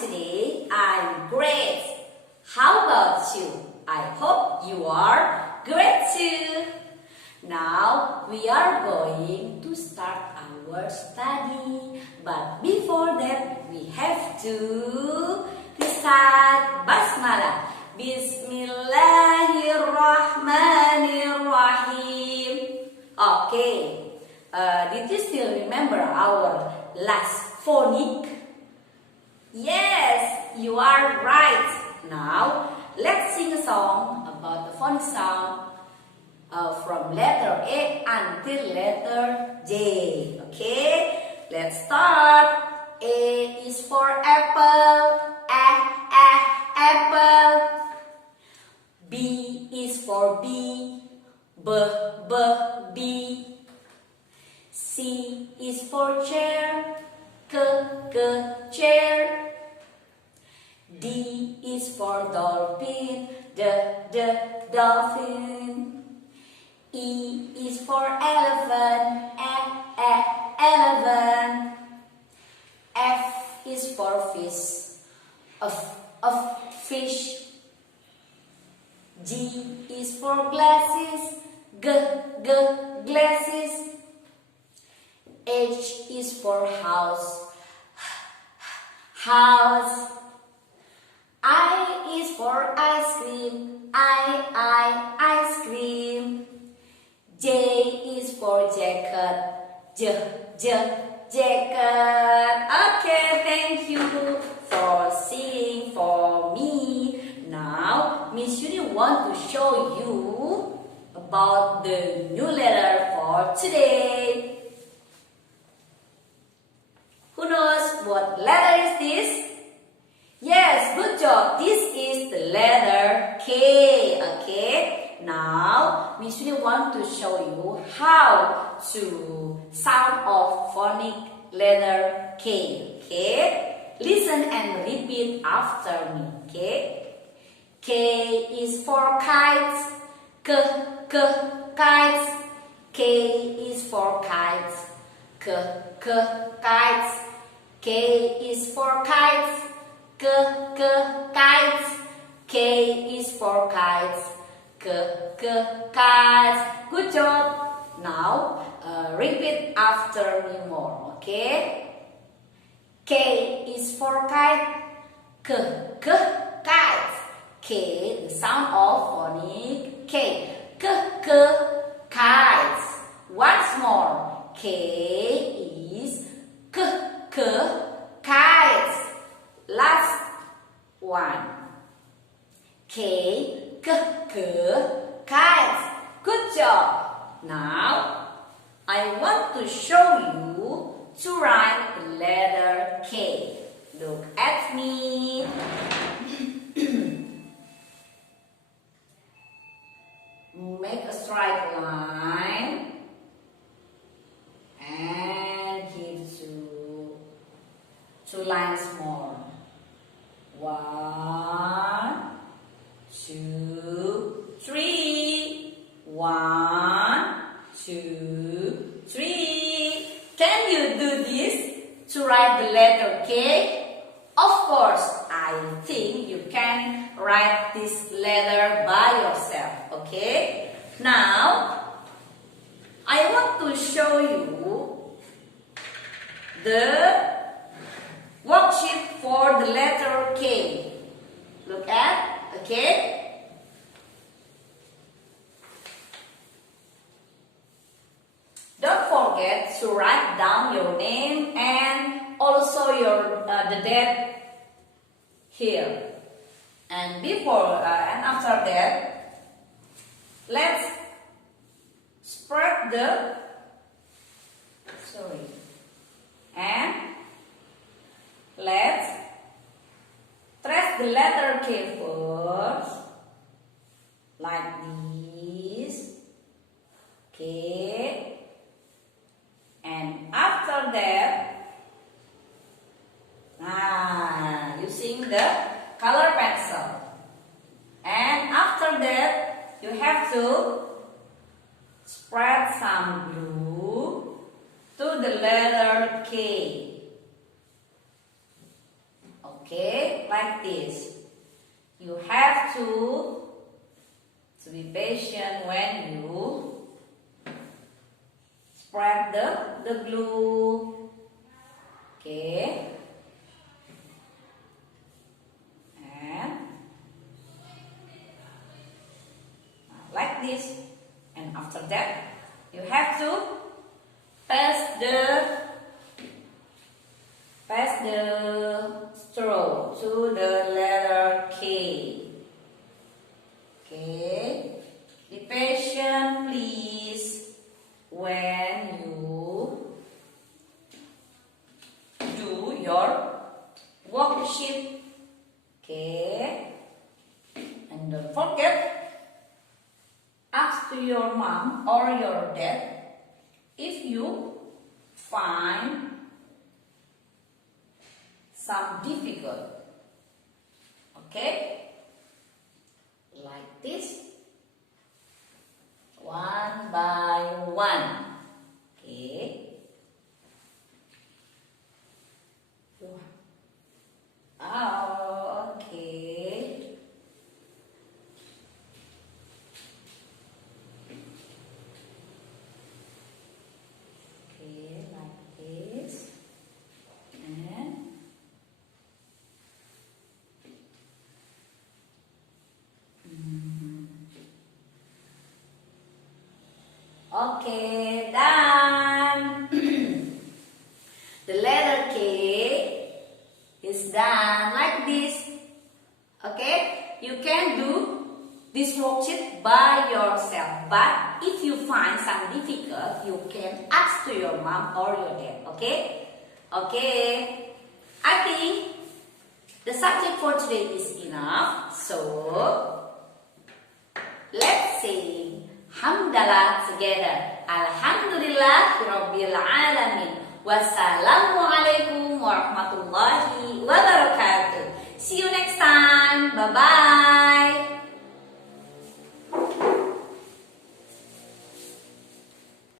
today? I'm great. How about you? I hope you are great too. Now we are going to start our study. But before that, we have to recite Basmalah. Bismillahirrahmanirrahim. Okay. Did you still remember our last phonic? Yes, you are right. Now, let's sing a song about the phonic sound from letter A until letter J. Okay, let's start. A is for apple. Apple. B is for bee. Bee. C is for chair. Chair. D is for dolphin. Dolphin. E is for elephant. Elephant. F is for fish. Fish. G is for glasses. Glasses. H is for house. House. I is for ice cream. Ice cream. J is for jacket. Jacket. Okay, thank you for singing for me. Now, Miss Yuni want to show you about the new letter for today. Who knows what letter is this? Yes, good job. This is the letter K. Okay. Now, Miss Yuni want to show you how to sound of phonic letter K. Okay. Listen and repeat after me. Okay. K is for kites. Kites. K is for kites. Kites. K is for kites. Kites. K is for kites. Kites. Good job. Now repeat after me more. Okay. K is for kite. Kites. K, the sound of phonic K. Kites. Once more. K is kites. Last one. K, kites. Good job. Now, I want to show you to write the letter K. Look at me. Make a straight line and give two lines more. 1, 2, 3. 1, 2, 3. Can you do this to write the letter K? Of course, I think you can write this letter by yourself. Okay? Now, I want to show you the worksheet for the letter K. Look at, okay? Don't forget to write down your name and also your the date here. And before and after that, let's spread the and let's trace the letter K first, like this. Okay. And after that, using the color pencil. And after that, you have to spread some glue to the letter K. Okay. like this. You have to be patient when you spread the glue. Okay. And like this. And after that, you have to pass the straw to the letter K. Okay. Be patient, please, when you do your worksheet. Okay. And don't forget, ask to your mom or your dad if you find some difficult. Okay, like this, one by one. Okay. Oh, okay. Okay, like this. And okay, done. The letter K is done like this. Okay, you can do this worksheet by yourself, but if you find some difficult, you can ask to your mom or your dad. Okay, okay. I think the subject for today is enough. So let's say hamdalah together. Alhamdulillahirabbil alamin. Wassalamualaikum warahmatullahi